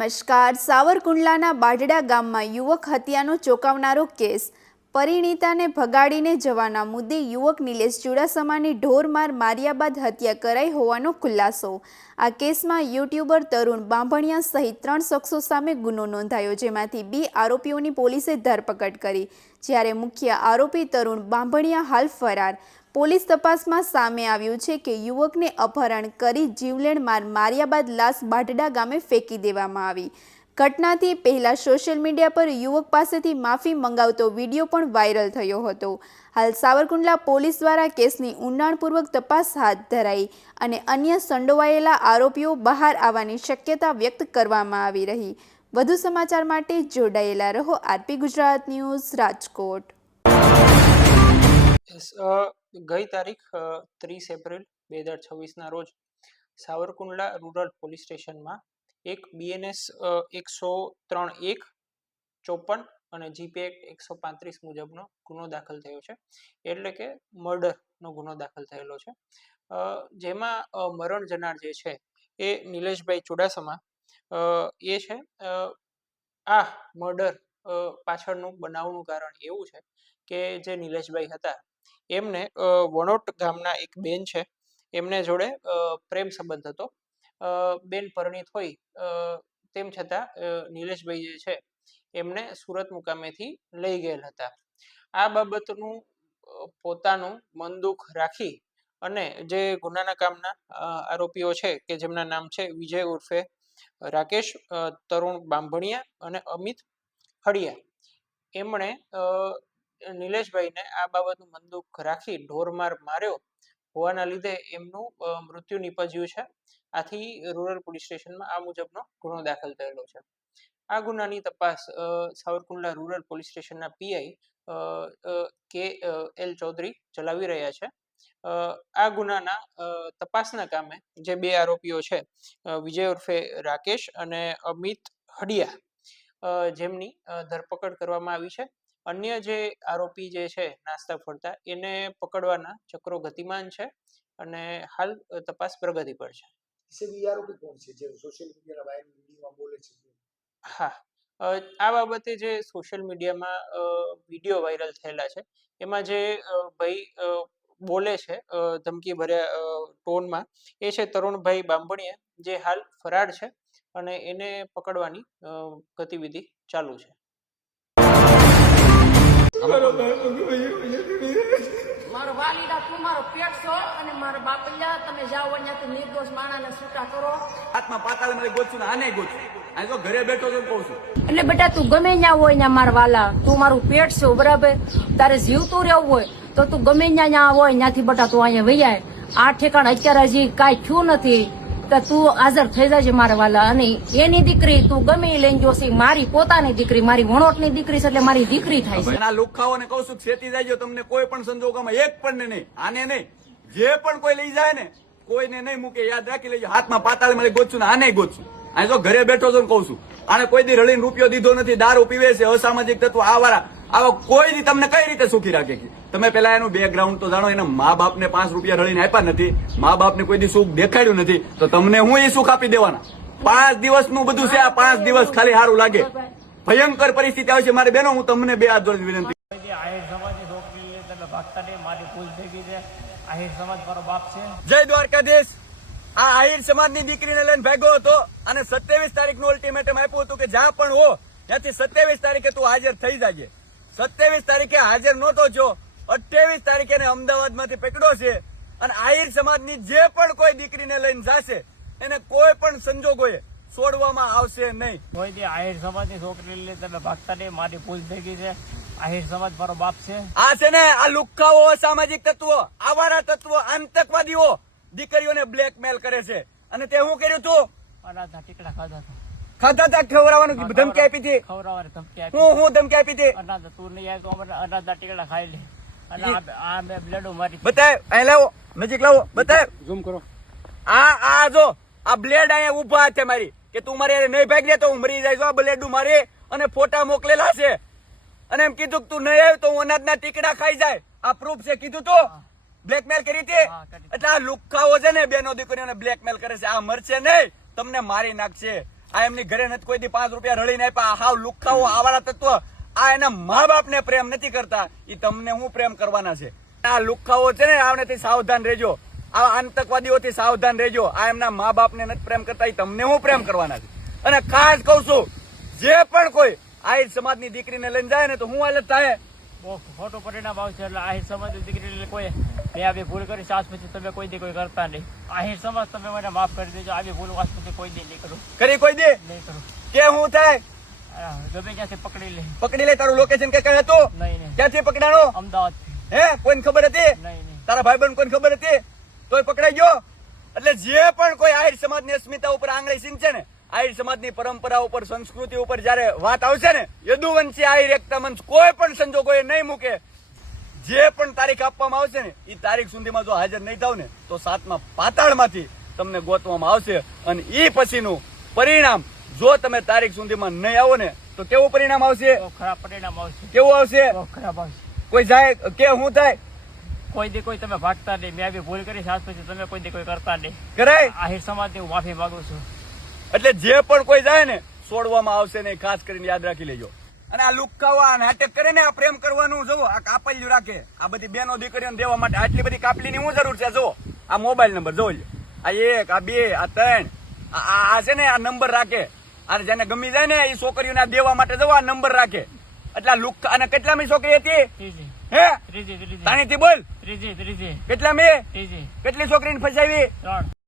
નમસ્કાર. સાવરકુંડલાના બાઢડા ગામમાં યુવક હત્યાનો ચોંકાવનારો કેસ. પરિણીતાને ભગાડીને જવાના મુદ્દે યુવક નિલેશ ચુડાસમાની ઢોરમાર માર્યા બાદ હત્યા કરાઈ હોવાનો ખુલાસો. આ કેસમાં યુટ્યુબર તરુણ બાંભણિયા સહિત 3 શખ્સો સામે ગુનો નોંધાયો, જેમાંથી 2 આરોપીઓની પોલીસે ધરપકડ કરી, જ્યારે મુખ્ય આરોપી તરુણ બાંભણિયા હાલ ફરાર. પોલીસ તપાસમાં સામે આવ્યું છે કે યુવકને અપહરણ કરી જીવલેણ માર્યા બાદ લાશ બાઢડા ગામે ફેંકી દેવામાં આવી. ઘટનાથી પહેલા સોશિયલ મીડિયા પર યુવક પાસેથી માફી મંગાવતો વિડીયો પણ વાયરલ થયો હતો. હાલ સાવરકુંડલા પોલીસ દ્વારા કેસની ઊંડાણપૂર્વક તપાસ હાથ ધરાઈ અને અન્ય સંડોવાયેલા આરોપીઓ બહાર આવવાની શક્યતા વ્યક્ત કરવામાં આવી રહી. વધુ સમાચાર માટે જોડાયેલા રહો આરપી ગુજરાત ન્યૂઝ, રાજકોટ. ગઈ તારીખ 30 એપ્રિલ 2026ના રોજ સાવરકુંડલા રૂરલ પોલીસ સ્ટેશનમાં એક BNS 103(1) 54 અને GP Act 135 મુજબનો ગુનો દાખલ થયો છે, એટલે કે મર્ડરનો ગુનો દાખલ થયેલો છે. જેમાં મરણ જનાર જે છે એ નિલેશભાઈ ચુડાસમા એ છે. આ મર્ડર પાછળનું બનાવનું કારણ એવું છે કે જે નિલેશભાઈ હતા એમને વણોટ ગામના એક બેન છે, એમને જોડે પ્રેમ સંબંધ હતો. બેન પરિણીત હોય તેમ છતાં નિલેશભાઈ જે છે એમને સુરત મુકામેથી લઈ ગયેલ હતા. આ બાબતનું પોતાનું મન દુઃખ રાખી અને જે ગુનાના કામના આરોપીઓ છે કે જેમના નામ છે વિજય ઉર્ફે રાકેશ, તરુણ બાંભણિયા અને અમિત હડિયા, એમણે નિલેશભાઈને આ બાબતનું મન દુઃખ રાખી ઢોરમાર માર્યો હોવાના લીધે એમનું મૃત્યુ નિપજ્યું છે. આથી રૂરલ પોલીસ સ્ટેશનમાં આ મુજબનો ગુનો દાખલ થયેલો છે. આ ગુનાની તપાસ સાવરકુંડલા રૂરલ પોલીસ સ્ટેશનના PI KL ચૌધરી ચલાવી રહ્યા છે. આ ગુનાના તપાસના કામે જે 2 આરોપીઓ છે, વિજય ઉર્ફે રાકેશ અને અમિત હડિયા, જેમની ધરપકડ કરવામાં આવી છે. અન્ય જે આરોપી જે છે નાસ્તા ફરતા, એને પકડવાના ચક્રો ગતિમાન છે અને હાલ તપાસ પ્રગતિ પર છે. હા, આ બાબતે જે સોશિયલ મીડિયામાં વિડીયો વાયરલ થયેલા છે એમાં જે ભાઈ બોલે છે ધમકી ભર્યા ટોનમાં, એ છે તરુણભાઈ બાંભણિયા, જે હાલ ફરાર છે અને એને પકડવાની ગતિવિધિ ચાલુ છે. મારો વાલીડા તું મારો પેટ છો અને મારા બાપલિયા તમે જાઓ અહીંયાથી નિર્દોષ માણાને છૂટા કરો. હાથમાં પાતાળ મારી ગોચું આને ગોચું આ તો ઘરે બેઠો છું કહું છું. એટલે બેટા તું ગમે ત્યાં હોય ત્યાં મારા વાલા, તું મારું પેટ છો, બરાબર. તારે જીવતું રહેવું હોય તો તું ગમે ત્યાં હોય ત્યાંથી બેટા તું અહીંયા વૈયાય. આ ઠેકાણ અત્યારે હજી કાંઈ થયું નથી તો તું હાજર થઈ જાય મારા વાલા. અને એની દીકરી તું ગમે લઈને જોશી, મારી પોતાની દીકરી, મારી વણોટની દીકરી છે એટલે મારી દીકરી થાય છે. એના લુખાઓને કહું છું છેતી જાય, તમને કોઈ પણ સંજોગોમાં એક પણ નહીં, આને નહીં, જે પણ કોઈ લઈ જાય ને કોઈને નહીં મૂકે, યાદ રાખી લેજો. હાથમાં પાતાળ મારી ગોચું આને ગોચું આ તો ઘરે બેઠો છું કહું છું. આને કોઈ દી રળીને રૂપિયો દીધો નથી, દારૂ પીવે છે, અસામાજિક તત્વો આવા કોઈ દી તમને કઈ રીતે સુખી રાખે? તમે પેલા એનું બેકગ્રાઉન્ડ તો જાણો. એના મા બાપને 5 રૂપિયા રળીને આપ્યા નથી, મા બાપને કોઈ દી સુખ દેખાડ્યું નથી, તો તમને હું એ સુખ આપી દેવાના? 5 દિવસનું બધું છે. આ 5 દિવસ ખાલી સારું લાગે. ભયંકર પરિસ્થિતિ આવે છે મારી બહેનો. હું તમને 2 હાથ જોડી વિનંતી. આહિર સમાજની છોકરી તમે ભાગતા નહીં, મારી ભૂલ થઈ ગઈ છે. આહિર સમાજ મારો બાપ છે. જય દ્વારકાધીશ. આ આહિર સમાજની દીકરીને લઈને ભાગ્યો હતો અને 27 તારીખનું અલ્ટિમેટમ આપ્યું હતું કે જ્યાં પણ હો ત્યાંથી 27 તારીખે તું હાજર થઈ જાજે. 27 તારીખે હાજર નહોતો છો. 28 તારીખે એને અમદાવાદમાંથી પકડ્યો છે અને આહિર સમાજની જે પણ કોઈ દીકરીને લઈને જશે એને કોઈ પણ સંજોગોએ છોડવામાં આવશે નહીં. કોઈ આહિર સમાજની છોકરી તમે ભાગતા નહીં, મારી ભૂલ થઈ ગઈ છે. આહિર સમાજ મારો બાપ છે. આ છે ને આ લુખ્ખાઓ, સામાજિક તત્વો, આવારા તત્વો, આતંકવાદીઓ દીકરીઓને બ્લેકમેલ કરે છે. અને તે શું કર્યું તું? અનાજના ટીકડા ખાધા હતા. ખાધા હતા? ખવડાવવાનું ધમકી આપી હતી? ખવડાવવાની ધમકી આપી. હું ધમકી આપી હતી? અનાજ તું નહીં આવે તો અનાજના ટીકડા ખાઈ લે. અને આ મેં બ્લેડો મારી. બતાવ, અહીં લાવો, નજીક લાવો, બતાવ, ઝૂમ કરો. આ જો આ બ્લેડ અહીંયા ઉભા છે મારી, કે તું મારે નહીં ભાગી તો હું મરી જાય. બ્લેડ મારી અને ફોટા મોકલેલા છે અને એમ કીધું તું નહીં આવ્યું તો હું અનાજના ટીકડા ખાઈ જાય. આ પ્રૂફ છે. કીધું તો બ્લેકમેલ કરી હતી. એટલે આ લુખ્ખાઓ છે ને બેનો દીકરીઓને બ્લેકમેલ કરે છે. આ મરશે નહીં, તમને મારી નાખશે. આ એમની ઘરે નથી કોઈ દી 5 રૂપિયા રળીને આપ્યા. હાવ લુખાઓ આવારા તત્વ આ એના મા બાપને પ્રેમ નથી કરતા. એ તમને હું પ્રેમ કરવાના છે? આ લુખાઓ છે ને આવનેથી સાવધાન રહેજો. આવા આતંકવાદીઓથી સાવધાન રહેજો. આ એમના મા બાપને નથી પ્રેમ કરતા. એ તમને હું પ્રેમ કરવાના છે? અને ખાસ કહું છું, જે પણ કોઈ આહિર સમાજની દીકરીને લઈને જાય ને તો હું હાલત થાય. બહુ ખોટું પરિણામ આવશે. એટલે આહિર સમાજની દીકરી કોઈ મેં આવી ભૂલ કરી છે, આજ પછી તમે કોઈ દી કોઈ કરતા નહીં. આહિર સમાજ તમે મને માફ કરી દેજો. આવી ભૂલ આજ પછી કોઈ દી નહીં કરું, કરી કોઈ દે નહીં કરું. કે હું થાય ગમે ત્યાંથી પકડી લે. પકડી લે. તારું લોકેશન કે કઈ હતું? નહીં નહીં, ક્યાંથી પકડાણો? અમદાવાદથી. હે કોઈને ખબર હતી? નહીં નહીં. તારા ભાઈબંધ કોઈને ખબર હતી? તોય પકડાઈ ગયો. એટલે જે પણ કોઈ આહિર સમાજની અસ્મિતા ઉપર આંગળી સિંચે ને, આહિર સમાજની પરંપરા ઉપર, સંસ્કૃતિ ઉપર જયારે વાત આવશે ને, યદુવંશી આહિર એકતા મંચ કોઈ પણ સંજોગોએ નહીં મૂકે. જે પણ તારીખ આપવામાં આવશે ને એ તારીખ સુધીમાં જો હાજર નહીં થાવ ને તો 7મા પાતાળમાંથી તમને ગોતવામાં આવશે. અને એ પછીનું પરિણામ જો તમે તારીખ સુધીમાં નહીં આવો ને તો કેવું પરિણામ આવશે? બહુ ખરાબ પરિણામ આવશે. કેવું આવશે? બહુ ખરાબ આવશે. કોઈ જાય કે હું થાય? કોઈ દી કોઈ તમે ભાગતા નહીં. મેં આવી ભૂલ કરી છે, આજ પછી તમે કોઈ દી કોઈ કરતા નહીં. કરાય. આહિર સમાજની હું માફી માંગુ છું. એટલે જે પણ કોઈ જાય ને છોડવામાં આવશે ને, ખાસ કરીને યાદ રાખી લેજો. અને આ લુકાવા નાટક કરે ને, આ પ્રેમ કરવાનું જુઓ, આ કાપલિયું રાખે, આ બધી બેનો દીકરીઓને દેવા માટે આટલી બધી કાપલીની શું જરૂર છે? જુઓ આ મોબાઈલ નંબર જોઈ લો, આ 1, આ 2, આ 3, આ છે ને આ નંબર રાખે. આ જેને ગમી જાય ને એ છોકરીઓને દેવા માટે જુઓ આ નંબર રાખે. એટલે આ લુક. અને કેટલામી છોકરી હતી? ત્રીજી. હે ત્રીજી. તાણીથી બોલ. ત્રીજી. કેટલામી? ત્રીજી. કેટલી છોકરીને ફસાવી? 3.